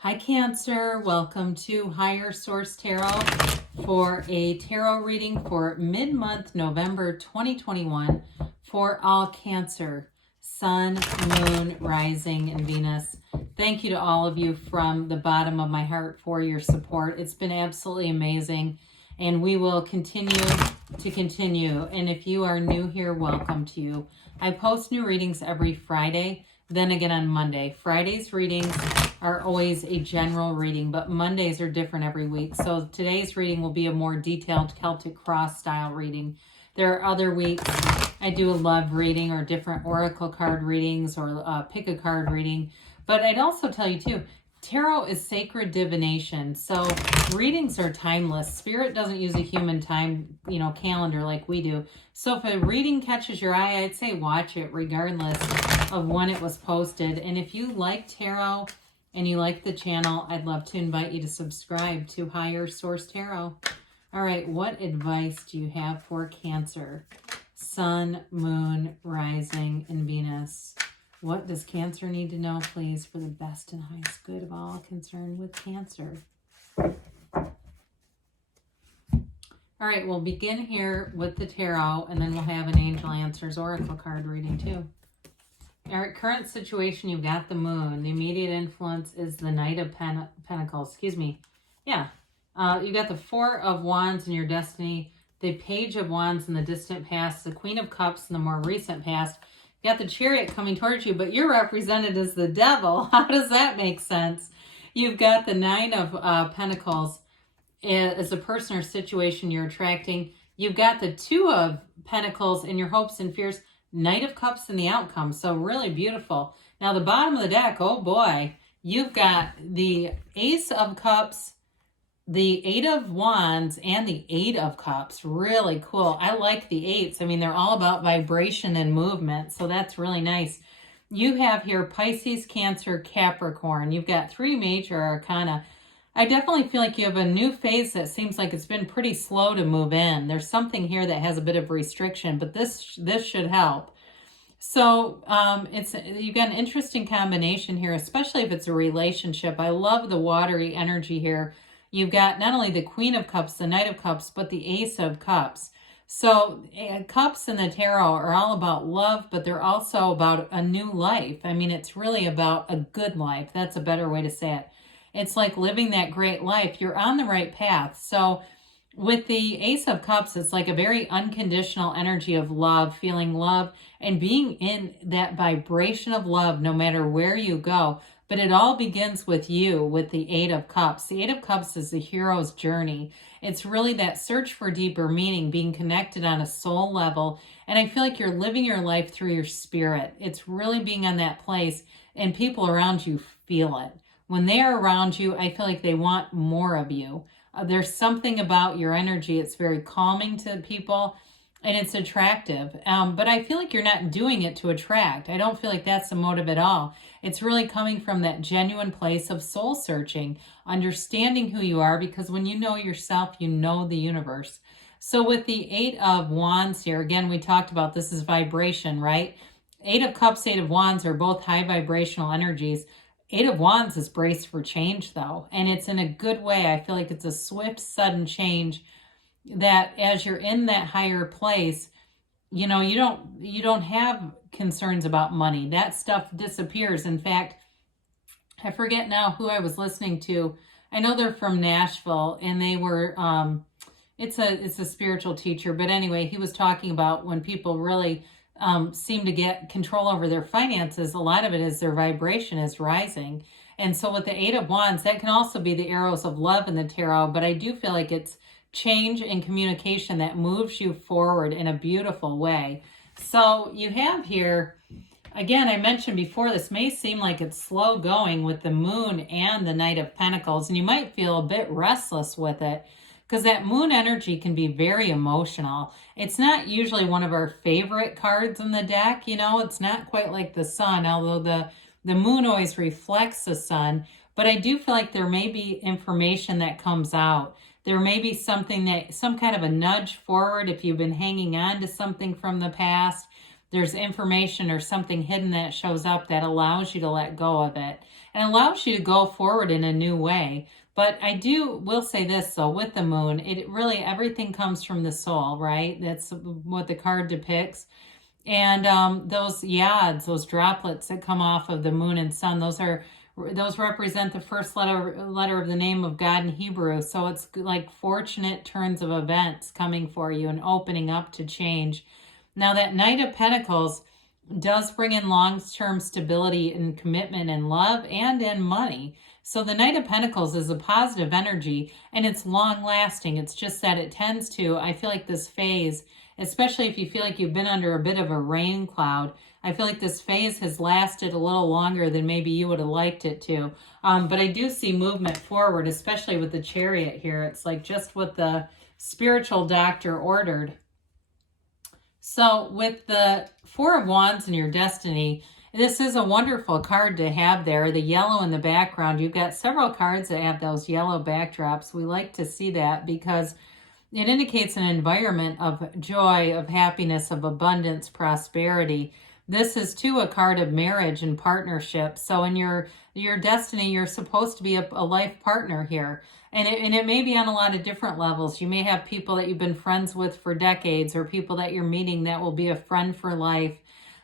Hi Cancer, welcome to Higher Source Tarot for a tarot reading for mid-month November 2021 for all Cancer, Sun, Moon, Rising, and Venus. Thank you to all of you from the bottom of my heart for your support. It's been absolutely amazing, and we will continue to continue. And if you are new here, welcome to you. I post new readings every Friday, then again on Monday. Friday's readings are always a general reading, but Mondays are different every week. So today's reading will be a more detailed Celtic cross style reading. There are other weeks I do a love reading or different oracle card readings or pick a card reading. But I'd also tell you too, tarot is sacred divination. So readings are timeless. Spirit doesn't use a human time, calendar like we do. So if a reading catches your eye, I'd say watch it regardless of when it was posted. And if you like tarot and you like the channel, I'd love to invite you to subscribe to Higher Source Tarot. All right, what advice do you have for Cancer? Sun, Moon, Rising, and Venus. What does Cancer need to know, please, for the best and highest good of all concerned with Cancer? All right, we'll begin here with the tarot, and then we'll have an Angel Answers Oracle card reading, too. All right, current situation, you've got the Moon. The immediate influence is the Knight of Pentacles. Yeah. You got the Four of Wands in your destiny, the Page of Wands in the distant past, the Queen of Cups in the more recent past. You got the Chariot coming towards you, but you're represented as the Devil. How does that make sense? You've got the Nine of Pentacles as a person or situation you're attracting. You've got the Two of Pentacles in your hopes and fears, Knight of Cups in the outcome. So really beautiful. Now the bottom of the deck, oh boy, you've got the Ace of Cups, the Eight of Wands, and the Eight of Cups. Really cool. I like the eights. I mean, they're all about vibration and movement, so that's really nice. You have here Pisces, Cancer, Capricorn. You've got three major arcana. I definitely feel like you have a new phase that seems like it's been pretty slow to move in. There's something here that has a bit of restriction, but this should help. So you've got an interesting combination here, especially if it's a relationship. I love the watery energy here. You've got not only the Queen of Cups, the Knight of Cups, but the Ace of Cups. So cups in the tarot are all about love, but they're also about a new life. I mean, it's really about a good life. That's a better way to say it. It's like living that great life. You're on the right path. So with the Ace of Cups, it's like a very unconditional energy of love, feeling love, and being in that vibration of love no matter where you go. But it all begins with you, with the Eight of Cups. The Eight of Cups is the hero's journey. It's really that search for deeper meaning, being connected on a soul level. And I feel like you're living your life through your spirit. It's really being on that place, and people around you feel it. When they're around you, I feel like they want more of you. There's something about your energy. It's very calming to people, and it's attractive. But I feel like you're not doing it to attract. I don't feel like that's the motive at all. It's really coming from that genuine place of soul searching, understanding who you are, because when you know yourself, you know the universe. So with the Eight of Wands here, again, we talked about this is vibration, right? Eight of Cups, Eight of Wands are both high vibrational energies. Eight of Wands is braced for change, though, and it's in a good way. I feel like it's a swift, sudden change that as you're in that higher place, you don't have concerns about money. That stuff disappears. In fact, I forget now who I was listening to. I know they're from Nashville, and they were, it's a spiritual teacher, but anyway, he was talking about when people really seem to get control over their finances, a lot of it is their vibration is rising. And so with the Eight of Wands, that can also be the arrows of love in the tarot, but I do feel like it's change and communication that moves you forward in a beautiful way. So you have here, again, I mentioned before, this may seem like it's slow going with the Moon and the Knight of Pentacles, and you might feel a bit restless with it, because that Moon energy can be very emotional. It's not usually one of our favorite cards in the deck. It's not quite like the Sun, although the Moon always reflects the Sun. But I do feel like there may be information that comes out. There may be some kind of a nudge forward if you've been hanging on to something from the past. there's information or something hidden that shows up that allows you to let go of it and allows you to go forward in a new way. But will say this though, with the moon, it really, everything comes from the soul, right? That's what the card depicts. And those yads, those droplets that come off of the moon and sun, those represent the first letter of the name of God in Hebrew. So it's like fortunate turns of events coming for you and opening up to change. Now that Knight of Pentacles does bring in long-term stability and commitment and love and in money. So the Knight of Pentacles is a positive energy and it's long-lasting. It's just that it tends to, I feel like this phase, especially if you feel like you've been under a bit of a rain cloud, I feel like this phase has lasted a little longer than maybe you would have liked it to. But I do see movement forward, especially with the Chariot here. It's like just what the spiritual doctor ordered. So with the Four of Wands in your destiny, this is a wonderful card to have there. The yellow in the background, you've got several cards that have those yellow backdrops. We like to see that because it indicates an environment of joy, of happiness, of abundance, prosperity. This is too a card of marriage and partnership. So in your destiny, you're supposed to be a life partner here. And it may be on a lot of different levels. You may have people that you've been friends with for decades or people that you're meeting that will be a friend for life.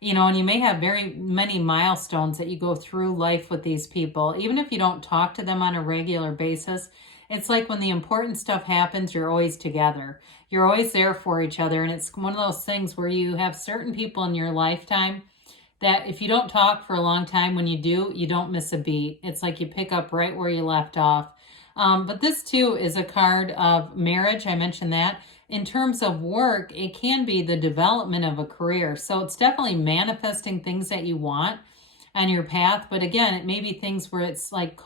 You know, and you may have very many milestones that you go through life with these people. Even if you don't talk to them on a regular basis, it's like when the important stuff happens, you're always together. You're always there for each other. And it's one of those things where you have certain people in your lifetime that if you don't talk for a long time, when you do, you don't miss a beat. It's like you pick up right where you left off. But this too is a card of marriage. I mentioned that. In terms of work, it can be the development of a career. So it's definitely manifesting things that you want on your path. But again, it may be things where it's like,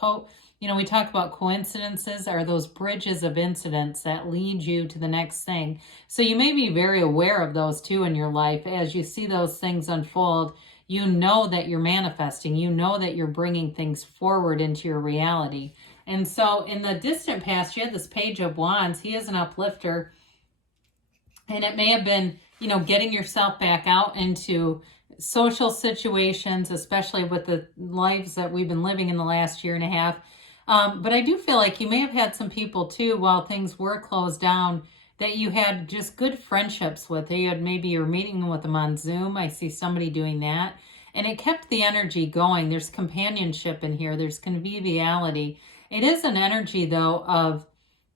we talk about coincidences are those bridges of incidents that lead you to the next thing. So you may be very aware of those too in your life. As you see those things unfold, you know that you're manifesting. You know that you're bringing things forward into your reality. And so in the distant past, you had this Page of Wands. He is an uplifter. And it may have been, getting yourself back out into social situations, especially with the lives that we've been living in the last year and a half. But I do feel like you may have had some people too, while things were closed down, that you had just good friendships with. Maybe you're meeting with them on Zoom. I see somebody doing that. And it kept the energy going. There's companionship in here. There's conviviality. It is an energy, though, of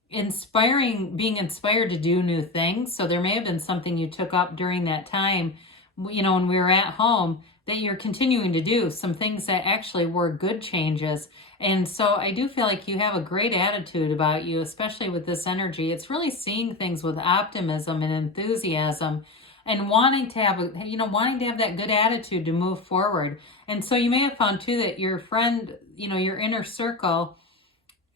being inspired to do new things. So there may have been something you took up during that time, when we were at home, that you're continuing to do some things that actually were good changes. And so I do feel like you have a great attitude about you, especially with this energy. It's really seeing things with optimism and enthusiasm and wanting to have that good attitude to move forward. And so you may have found too that your friend, your inner circle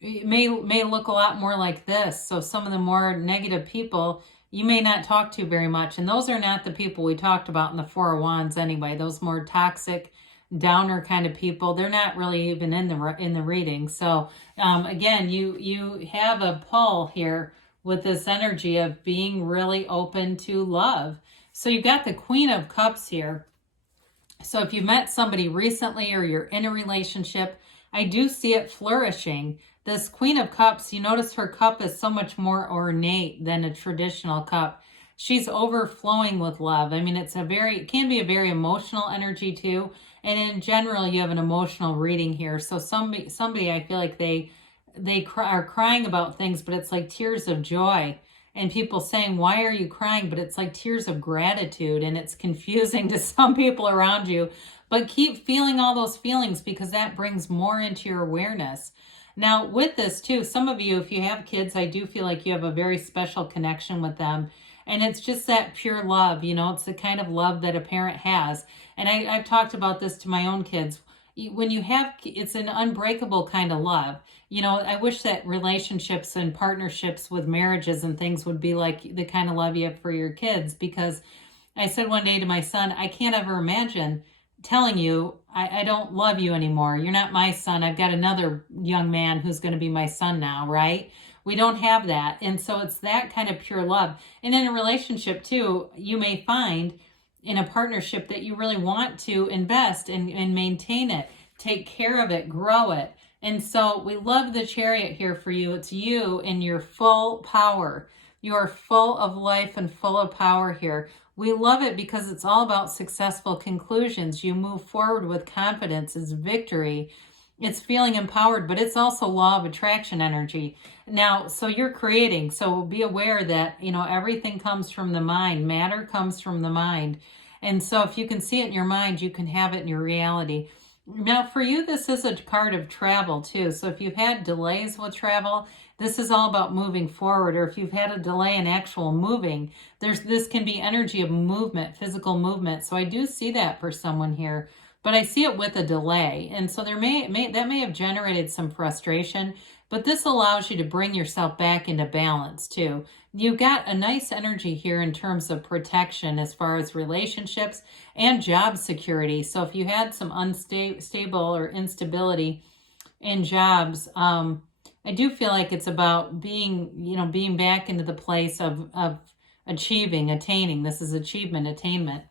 may look a lot more like this. So some of the more negative people you may not talk to very much. And those are not the people we talked about in the Four of Wands anyway. Those more toxic, downer kind of people, they're not really even in the reading. So again, you have a pull here with this energy of being really open to love. So you've got the Queen of Cups here. So if you met somebody recently or you're in a relationship, I do see it flourishing. This Queen of Cups, you notice her cup is so much more ornate than a traditional cup. She's overflowing with love. I mean, it can be a very emotional energy too. And in general, you have an emotional reading here. So somebody I feel like they are crying about things, but it's like tears of joy. And people saying, why are you crying? But it's like tears of gratitude. And it's confusing to some people around you. But keep feeling all those feelings because that brings more into your awareness. Now, with this too, some of you, if you have kids, I do feel like you have a very special connection with them. And it's just that pure love, it's the kind of love that a parent has. And I've talked about this to my own kids. When you have, it's an unbreakable kind of love. I wish that relationships and partnerships with marriages and things would be like the kind of love you have for your kids. Because I said one day to my son, I can't ever imagine telling you, I don't love you anymore. You're not my son. I've got another young man who's going to be my son now, right? We don't have that. And so it's that kind of pure love. And in a relationship too, you may find in a partnership that you really want to invest and maintain it, take care of it, grow it. And so we love the Chariot here for you. It's you in your full power. You are full of life and full of power here. We love it because it's all about successful conclusions. You move forward with confidence. It's victory. It's feeling empowered, but it's also law of attraction energy. Now, so you're creating. So be aware that, everything comes from the mind. Matter comes from the mind. And so if you can see it in your mind, you can have it in your reality. Now, for you, this is a card of travel too. So if you've had delays with travel, this is all about moving forward. Or if you've had a delay in actual moving, this can be energy of movement, physical movement. So I do see that for someone here, but I see it with a delay. And so that may have generated some frustration, but this allows you to bring yourself back into balance too. You've got a nice energy here in terms of protection as far as relationships and job security. So if you had some unstable or instability in jobs, I do feel like it's about being back into the place of attaining. This is achievement, attainment.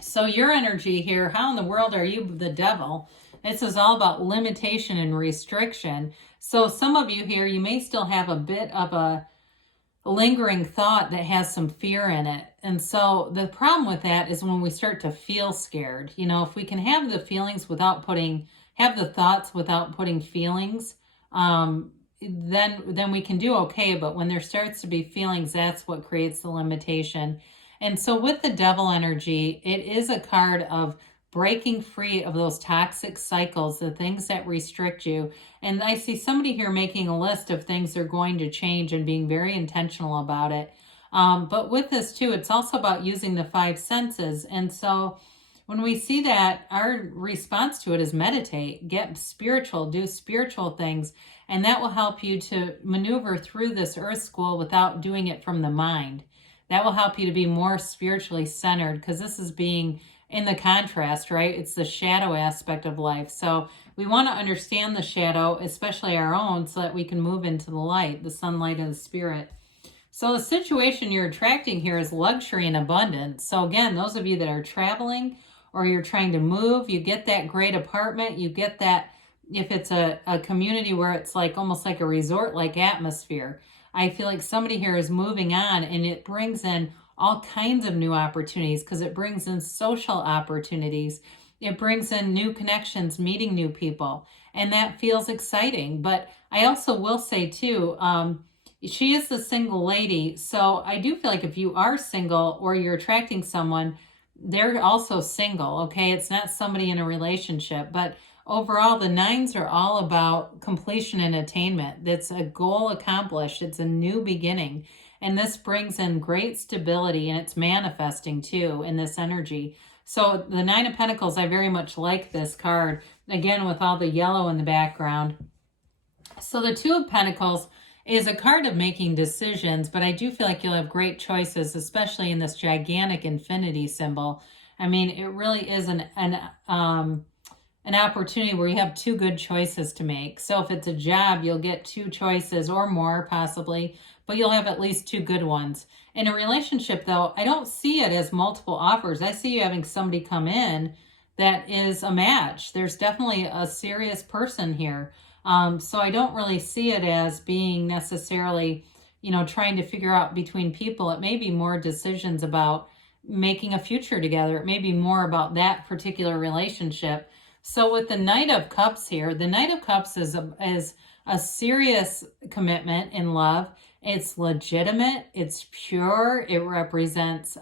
So your energy here, how in the world are you the devil? This is all about limitation and restriction. So some of you here, you may still have a bit of a lingering thought that has some fear in it. And so the problem with that is when we start to feel scared. If we can have the feelings have the thoughts without putting feelings, then we can do okay. But when there starts to be feelings, that's what creates the limitation. And so with the devil energy, it is a card of breaking free of those toxic cycles, the things that restrict you. And I see somebody here making a list of things they're going to change and being very intentional about it. But with this too, it's also about using the 5 senses. And so when we see that, our response to it is meditate, get spiritual, do spiritual things, and that will help you to maneuver through this earth school without doing it from the mind. That will help you to be more spiritually centered, because this is being in the contrast, right? It's the shadow aspect of life. So we want to understand the shadow, especially our own, so that we can move into the light, the sunlight of the spirit. So the situation you're attracting here is luxury and abundance. So again, those of you that are traveling or you're trying to move, you get that great apartment, you get that, if it's a community where it's like almost like a resort-like atmosphere. I feel like somebody here is moving on, and it brings in all kinds of new opportunities, because it brings in social opportunities. It brings in new connections, meeting new people, and that feels exciting. But I also will say too, she is the single lady. So I do feel like if you are single or you're attracting someone, they're also single, okay? It's not somebody in a relationship, but overall, the 9s are all about completion and attainment. That's a goal accomplished. It's a new beginning. And this brings in great stability, and it's manifesting too in this energy. So the 9 of Pentacles, I very much like this card. Again, with all the yellow in the background. So the 2 of Pentacles is a card of making decisions, but I do feel like you'll have great choices, especially in this gigantic infinity symbol. I mean, it really is an opportunity where you have 2 good choices to make. So if it's a job, you'll get 2 choices or more possibly, but you'll have at least 2 good ones. In a relationship though, I don't see it as multiple offers. I see you having somebody come in that is a match. There's definitely a serious person here. So I don't really see it as being necessarily, trying to figure out between people. It may be more decisions about making a future together. It may be more about that particular relationship. So with the Knight of Cups here, the Knight of Cups is a serious commitment in love. It's legitimate. It's pure. It represents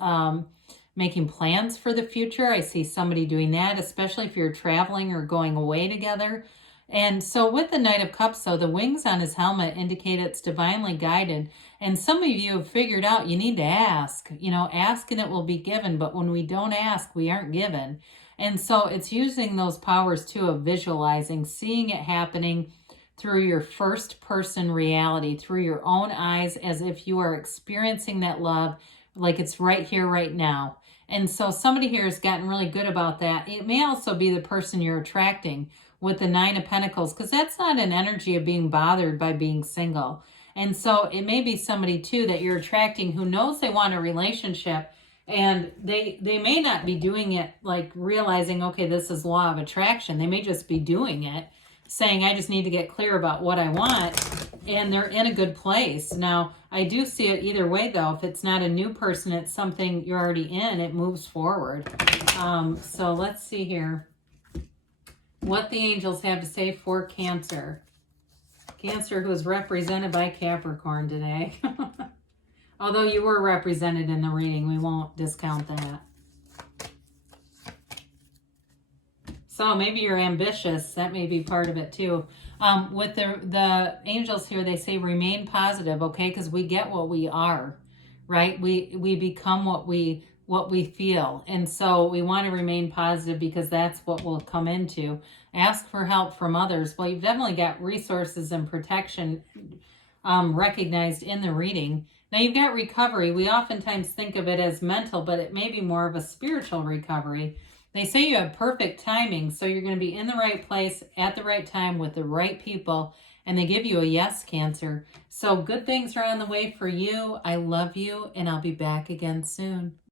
making plans for the future. I see somebody doing that, especially if you're traveling or going away together. And so with the Knight of Cups, though, the wings on his helmet indicate it's divinely guided. And some of you have figured out you need to ask. Ask and it will be given. But when we don't ask, we aren't given. And so it's using those powers too of visualizing, seeing it happening through your first person reality, through your own eyes, as if you are experiencing that love like it's right here, right now. And so somebody here has gotten really good about that. It may also be the person you're attracting with the 9 of Pentacles, because that's not an energy of being bothered by being single. And so it may be somebody too that you're attracting who knows they want a relationship, And they may not be doing it like realizing, okay, this is law of attraction. They may just be doing it, saying, I just need to get clear about what I want. And they're in a good place. Now, I do see it either way, though. If it's not a new person, it's something you're already in, it moves forward. So let's see here what the angels have to say for Cancer. Cancer, who is represented by Capricorn today. Although you were represented in the reading, we won't discount that. So maybe you're ambitious. That may be part of it too. With the angels here, they say remain positive, okay? Because we get what we are, right? We become what we feel. And so we want to remain positive because that's what we'll come into. Ask for help from others. Well, you've definitely got resources and protection recognized in the reading. Now you've got recovery. We oftentimes think of it as mental, but it may be more of a spiritual recovery. They say you have perfect timing, so you're going to be in the right place at the right time with the right people, and they give you a yes, Cancer. So good things are on the way for you. I love you, and I'll be back again soon.